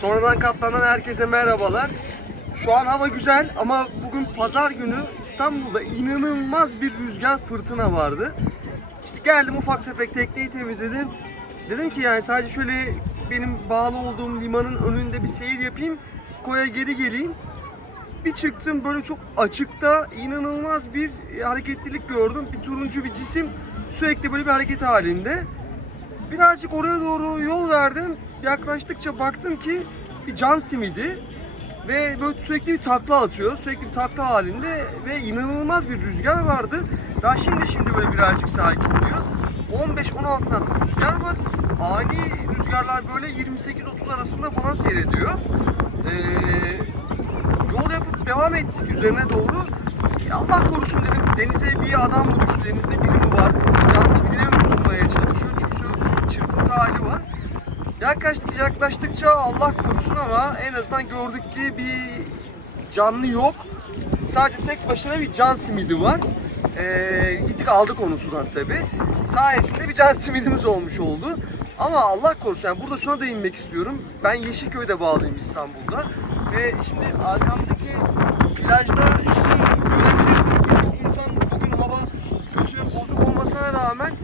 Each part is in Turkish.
Sonradan katlanan herkese merhabalar. Şu an hava güzel ama bugün pazar günü İstanbul'da inanılmaz bir rüzgar fırtına vardı. İşte geldim ufak tefek tekneyi temizledim. Dedim ki yani sadece şöyle benim bağlı olduğum limanın önünde bir seyir yapayım. Koya geri geleyim. Bir çıktım böyle çok açıkta inanılmaz bir hareketlilik gördüm. Bir turuncu bir cisim sürekli böyle bir hareket halinde. Birazcık oraya doğru yol verdim. Yaklaştıkça baktım ki bir can simidi ve böyle sürekli bir takla atıyor. Sürekli bir takla halinde ve inanılmaz bir rüzgar vardı. Daha şimdi şimdi böyle birazcık sakinliyor. 15-16 knot rüzgar var. Ani rüzgarlar böyle 28-30 arasında falan seyrediyor. Ee, yol yapıp devam ettik üzerine doğru. Allah korusun dedim denize bir adam mı düştü, denizde biri mi var? Can simidine mi tutunmaya çalışıyor? Çünkü şöyle çırpıntı hali var. Yaklaştıkça yaklaştıkça Allah korusun ama en azından gördük ki bir canlı yok. Sadece tek başına bir can simidi var. Ee, gittik aldık onu sudan tabi. Sayesinde bir can simidimiz olmuş oldu. Ama Allah korusun yani burada şuna değinmek istiyorum. Ben Yeşilköy'de bağlıyım İstanbul'da. Ve şimdi arkamdaki plajda şunu görebilirsiniz. Birçok insan bugün hava kötü ve bozuk olmasına rağmen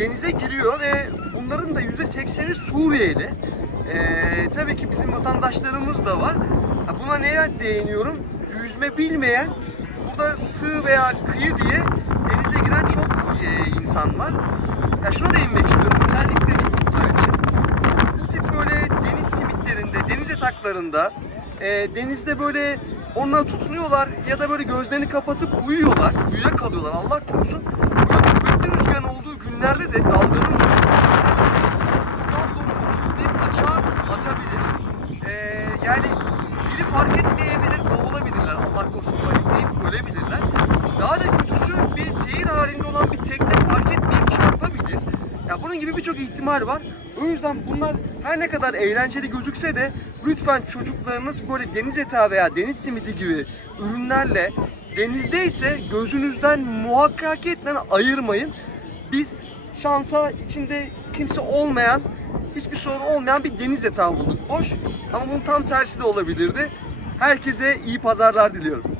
denize giriyor ve bunların da %80'i Suriyeli. Ee, tabii ki bizim vatandaşlarımız da var. Buna neye değiniyorum? Yüzme bilmeyen, burada sığ veya kıyı diye denize giren çok e, insan var. Ya şuna değinmek istiyorum, özellikle çocuklar için. Bu tip böyle deniz simitlerinde, deniz yataklarında, e, denizde böyle onlara tutunuyorlar ya da böyle gözlerini kapatıp uyuyorlar, uyuyakalıyorlar Allah korusun. Böyle kuvvetli rüzgarın olduğu günlerde de dalganın dalga sürükleyip açığa atabilir. Ee, yani biri fark etmeyebilir, boğulabilirler. Allah korusun panikleyip ölebilirler. Daha da kötüsü bir seyir halinde olan bir tekne fark etmeyip çarpabilir. Ya bunun gibi birçok ihtimal var. O yüzden bunlar her ne kadar eğlenceli gözükse de lütfen çocuklarınız böyle deniz etağı veya deniz simidi gibi ürünlerle denizde ise gözünüzden muhakkakiyetle ayırmayın. Biz şansa içinde kimse olmayan, hiçbir sorun olmayan bir deniz yatağı bulduk boş. Ama bunun tam tersi de olabilirdi. Herkese iyi pazarlar diliyorum.